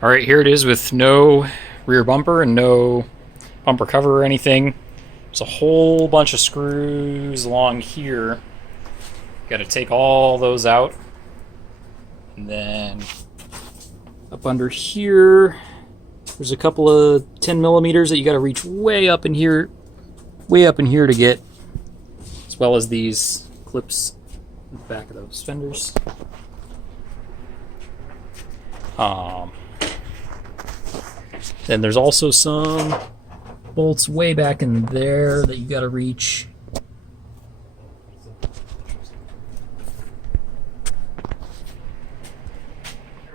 All right, here it is with no rear bumper and no bumper cover or anything. There's a whole bunch of screws along here. Got to take all those out. And then up under here, there's a couple of 10 millimeters that you got to reach way up in here to get, as well as these clips in the back of those fenders. Then there's also some bolts way back in there that you got to reach.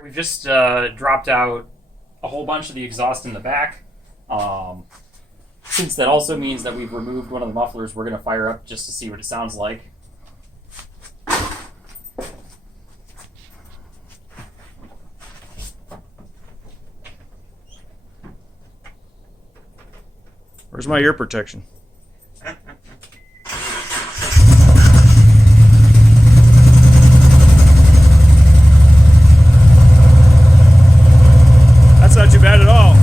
We've just dropped out a whole bunch of the exhaust in the back. Since that also means that we've removed one of the mufflers, we're going to fire up just to see what it sounds like. Where's my ear protection? That's not too bad at all.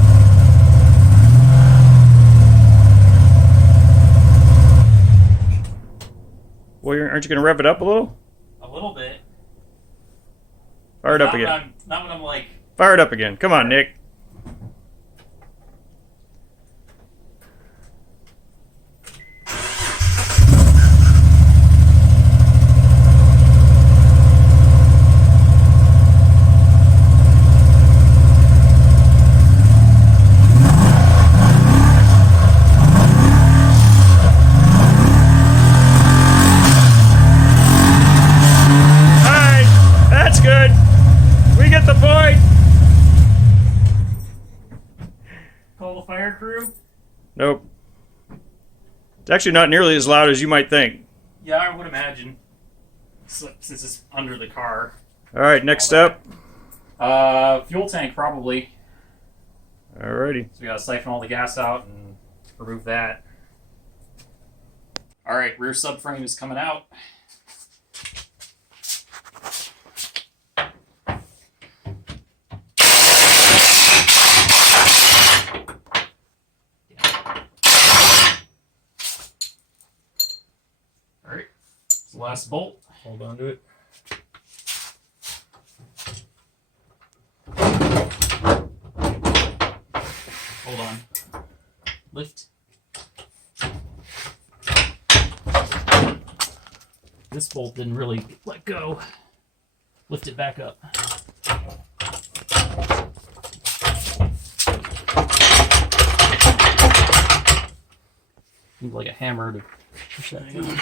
Well, aren't you going to rev it up a little? A little bit. Fire it up again. Not when I'm like... Fire it up again. Come on, Nick. Good. We get the point. Call the fire crew? Nope. It's actually not nearly as loud as you might think. Yeah, I would imagine. Since it's under the car. All right, next step. Fuel tank, probably. Alrighty. So we gotta siphon all the gas out and remove that. All right, rear subframe is coming out. The last bolt. Hold on to it. Hold on. Lift. This bolt didn't really let go. Lift it back up. Need like a hammer to push that thing.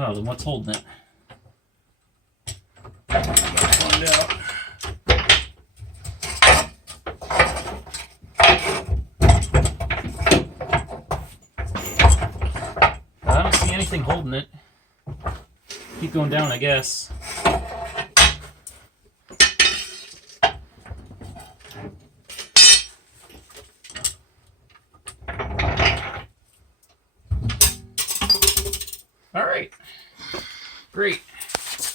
Oh, then what's holding it? Find out. I don't see anything holding it. Keep going down, I guess. All right. Great.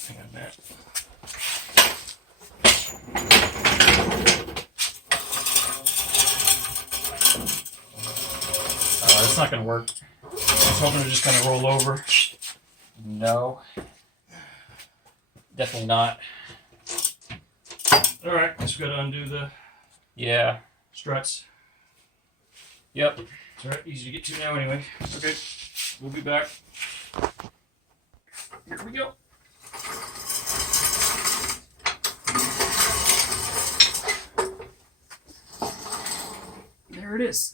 Hang on a minute. That's not going to work. I was hoping it was just going to roll over. No. Definitely not. All right, just got to undo the struts. Yep. It's all right, easy to get to now anyway. Okay, we'll be back. Here we go. There it is.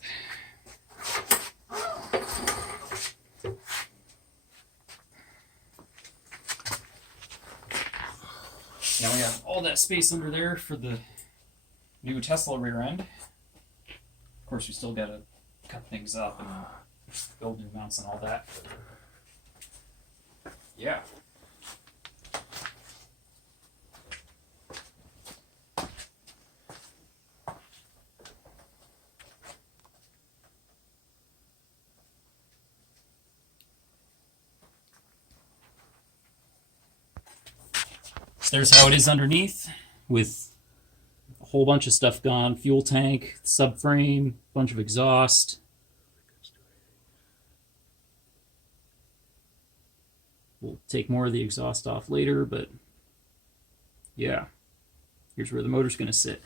Now we have all that space under there for the new Tesla rear end. Of course, we still gotta cut things up and build new mounts and all that. Yeah. there's how it is underneath, with a whole bunch of stuff gone. Fuel tank, subframe, bunch of exhaust. We'll take more of the exhaust off later, but yeah, here's where the motor's going to sit.